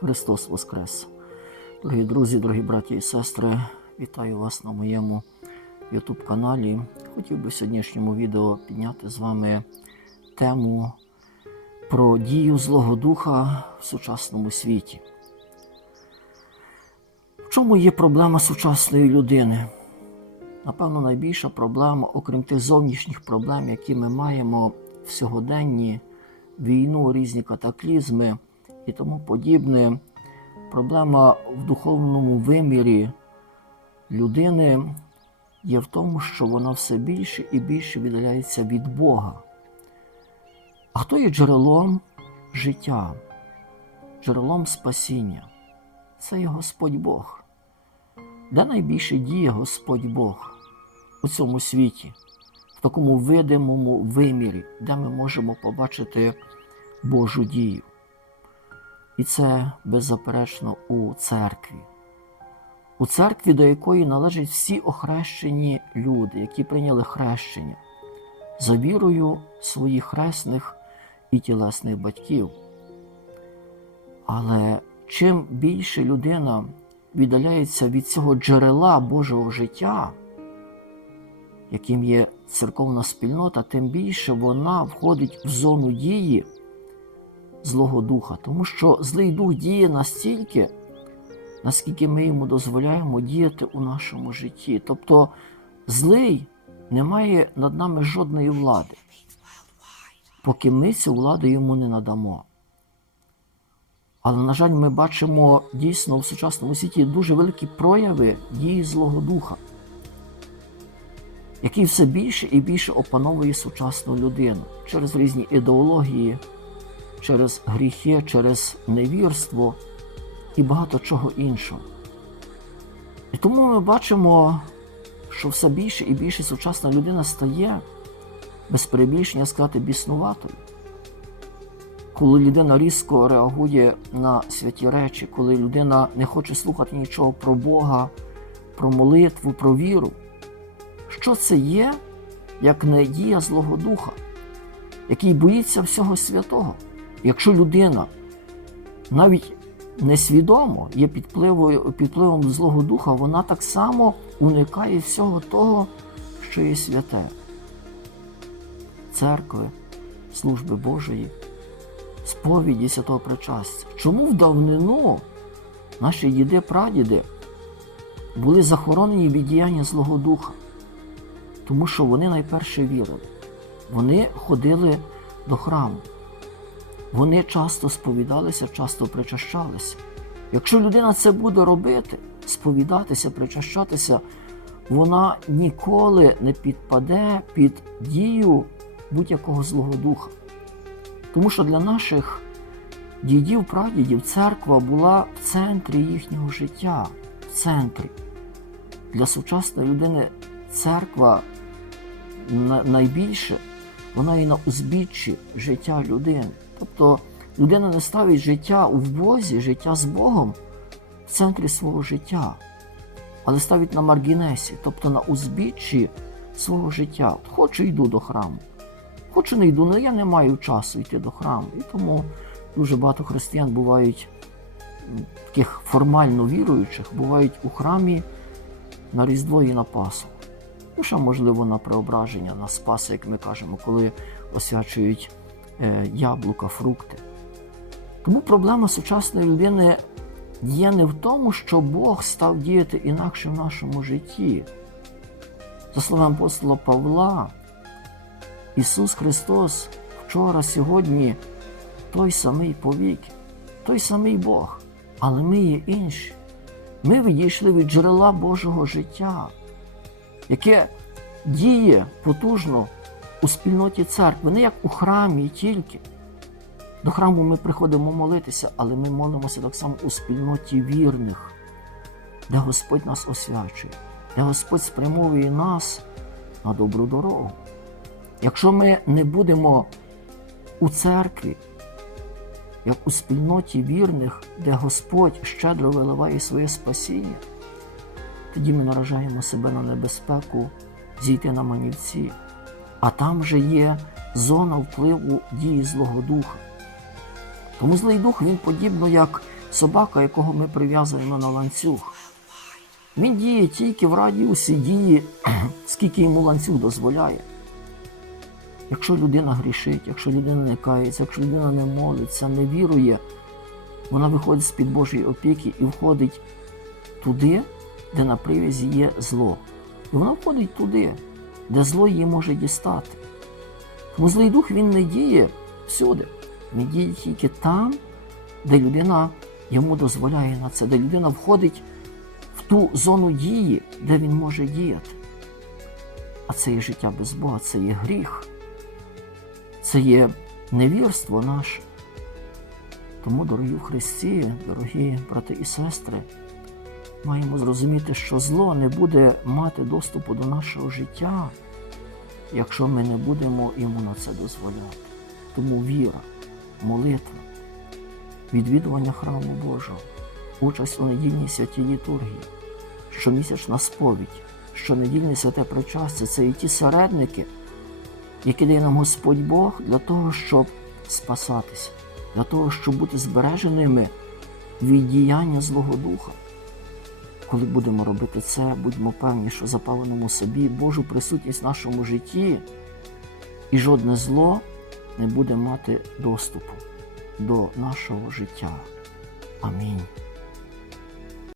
Христос Воскрес! Дорогі друзі, дорогі браті і сестри, вітаю вас на моєму YouTube каналі. Хотів би в сьогоднішньому відео підняти з вами тему про дію Злого Духа в сучасному світі. В чому є проблема сучасної людини? Напевно, найбільша проблема, окрім тих зовнішніх проблем, які ми маємо в сьогоденні, війну, різні катаклізми і тому подібне, проблема в духовному вимірі людини є в тому, що вона все більше і більше віддаляється від Бога. А хто є джерелом життя, джерелом спасіння? Це є Господь Бог. Де найбільше діє Господь Бог у цьому світі, в такому видимому вимірі, де ми можемо побачити Божу дію? І це беззаперечно у церкві. У церкві, до якої належать всі охрещені люди, які прийняли хрещення, за вірою своїх хресних і тілесних батьків. Але чим більше людина віддаляється від цього джерела Божого життя, яким є церковна спільнота, тим більше вона входить в зону дії Злого Духа. Тому що злий дух діє настільки, наскільки ми йому дозволяємо діяти у нашому житті. Тобто злий не має над нами жодної влади, поки ми цю владу йому не надамо. Але, на жаль, ми бачимо дійсно в сучасному світі дуже великі прояви дії Злого Духа, який все більше і більше опановує сучасну людину через різні ідеології, через гріхи, через невірство і багато чого іншого. І тому ми бачимо, що все більше і більше сучасна людина стає без перебільшення сказати біснуватою коли людина різко реагує на святі речі, коли людина не хоче слухати нічого про Бога, про молитву, про віру. Що це є, як не дія Злого Духа, який боїться всього святого? Якщо людина навіть несвідомо є під впливом, Злого Духа, вона так само уникає всього того, що є святе. Церкви, служби Божої сповіді святого причастя. Чому в давнину наші діди прадіди були захоронені від діяння Злого Духа? Тому що вони найперше вірили. Вони ходили до храму. Вони часто сповідалися, часто причащалися. Якщо людина це буде робити, сповідатися, причащатися, вона ніколи не підпаде під дію будь-якого Злого Духа. Тому що для наших дідів, прадідів церква була в центрі їхнього життя, в центрі. Для сучасної людини церква найбільше, вона і на узбіччі життя людини. Тобто людина не ставить життя у Бозі, життя з Богом в центрі свого життя, але ставить на маргінесі, тобто на узбіччі свого життя. От Хочу йду до храму. Хочу не йду, але я не маю часу йти до храму. І тому дуже багато християн бувають таких формально віруючих, бувають у храмі на Різдво і на Пасху. Ну, ще, можливо, на преображення, на Спаси, як ми кажемо, коли освячують яблука, фрукти. Тому проблема сучасної людини є не в тому, що Бог став діяти інакше в нашому житті. За словами апостола Павла, Ісус Христос вчора, сьогодні той самий повіки, той самий Бог, але ми є інші. Ми відійшли від джерела Божого життя, яке діє потужно у спільноті церкви, не як у храмі тільки. До храму ми приходимо молитися, але ми молимося так само у спільноті вірних, де Господь нас освячує, де Господь спрямовує нас на добру дорогу. Якщо ми не будемо у церкві, як у спільноті вірних, де Господь щедро виливає своє спасіння, тоді ми наражаємо себе на небезпеку зійти на манівці. А там вже є зона впливу дії Злого Духа. Тому Злий Дух, він подібно як собака, якого ми прив'язуємо на ланцюг. Він діє тільки в радіусі дії, скільки йому ланцюг дозволяє. Якщо людина грішить, якщо людина не кається, якщо людина не молиться, не вірує, вона виходить з-під Божої опіки і входить туди, де на привязі є зло. І вона входить туди, де зло її може дістати. Тому злий дух він не діє всюди. Він діє тільки там, де людина йому дозволяє на це, де людина входить в ту зону дії, де він може діяти. А це є життя без Бога, це є гріх, це є невірство наше. Тому, дорогі в Христі, дорогі брати і сестри, маємо зрозуміти, що зло не буде мати доступу до нашого життя, якщо ми не будемо йому на це дозволяти. Тому віра, молитва, відвідування храму Божого, участь у недільній святій літургії, щомісячна сповідь, щонедільне святе причастя це і ті середники, які дає нам Господь Бог для того, щоб спасатися, для того, щоб бути збереженими від діяння Злого Духа. Коли будемо робити це, будьмо певні, що запаленому собі Божу присутність в нашому житті, і жодне зло не буде мати доступу до нашого життя. Амінь.